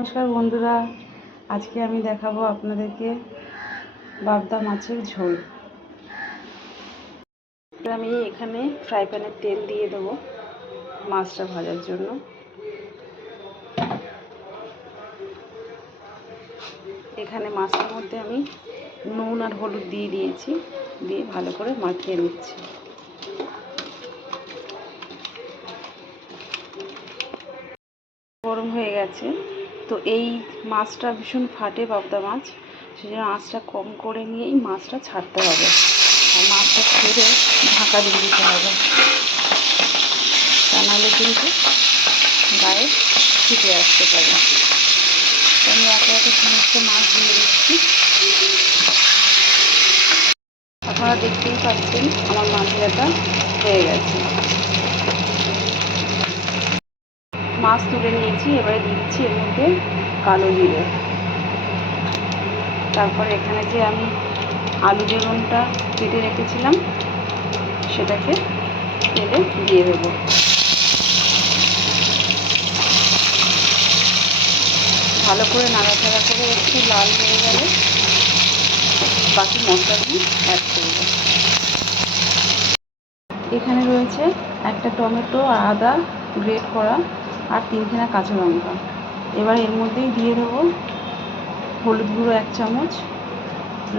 নমস্কার বন্ধুরা, আজকে আমি দেখাবো আপনাদেরকে বাগদা মাছের ঝোল। আমি এখানে ফ্রাই প্যানে তেল দিয়ে দেবো মাছটা ভাজার জন্য। এখানে মাছের মধ্যে আমি নুন আর হলুদ দিয়ে দিয়েছি, দিয়ে ভালো করে মাখিয়ে নিচ্ছি। গরম হয়ে গেছে, তো এই মাছটা ভীষণ ফাটে, বাগদা মাছ, সেই জন্য আঁচটা কম করে নিয়েই মাছটা ছাড়তে হবে। আর মাছটা ছেড়ে ঢাকা দিয়ে দিতে হবে, তা নাহলে কিন্তু গায়ে ছিটে আসতে পারে। তো আমি একে একে সমস্ত মাছ দিয়ে দিচ্ছি। আপনারা দেখতেই পাচ্ছেন আমার মাছ ভাজা হয়ে গেছে। মাছ তুলে নিয়েছি, এবারে দিচ্ছি এর মধ্যে কালো জিরে। তারপরে এখানে যে আমি আলু বেগুনটা কেটে রেখেছিলাম সেটাকে তেলে দিয়ে দেবো। ভালো করে নাড়াচাড়া করে একটু লাল হয়ে গেলে বাকি মশলাগুলো অ্যাড করব। এখানে রয়েছে একটা টমেটো, আদা গ্রেট করা, আর 3খানা কাঁচা লঙ্কা। এবার এর মধ্যেই দিয়ে দেবো হলুদ গুঁড়ো 1 চামচ,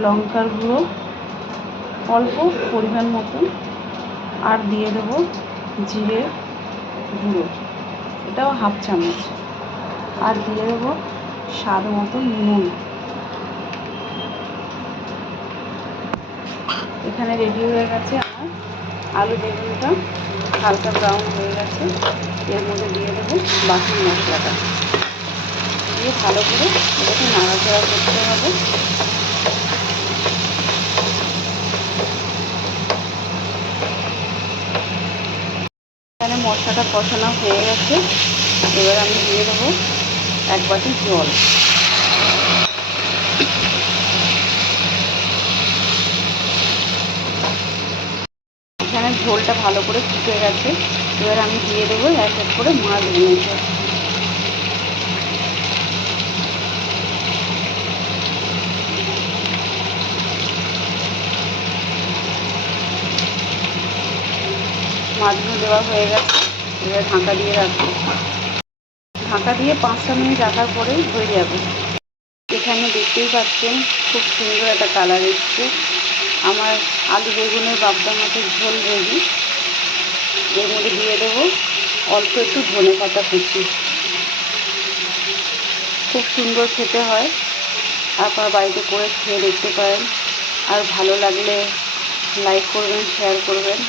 লঙ্কার গুঁড়ো অল্প পরিমাণ মতন, আর দিয়ে দেবো জিরে গুঁড়ো, এটাও 1/2 চামচ, আর দিয়ে দেবো স্বাদ মতন নুন। এখানে রেডি হয়ে গেছে আমার আলু বেগুনটা, হালকা ব্রাউন হয়ে গেছে। এর মধ্যে দিয়ে দেবো বাকি মশলাটা, দিয়ে ভালো করে এটাকে নাড়াচাড়া করতে হবে। এখানে মশলাটা কষানো হয়ে গেছে, এবার আমি দিয়ে দেবো 1 বাটি জল। এখানে ঝোলটা ভালো করে ফুটে গেছে, এবার আমি দিয়ে দেবো এক এক করে মাছগুলোকে। মাছগুলো দেওয়া হয়ে গেছে, এবার ঢাকা দিয়ে রাখবো। ঢাকা দিয়ে 5টা মিনিট রাখার পরেই হয়ে যাবে। এখানে দেখতেই পাচ্ছেন খুব সুন্দর একটা কালার এসছে। আমার আলু বেগুনের বাগদা মাছের ঝোল রেডি। এর মধ্যে দিয়ে দেবো অল্প একটু ধনেপাতা কুচি। খুব সুন্দর খেতে হয়, আপনারা বাড়িতে করে খেয়ে দেখতে পারেন। আর ভালো লাগলে লাইক করবেন, শেয়ার করবেন।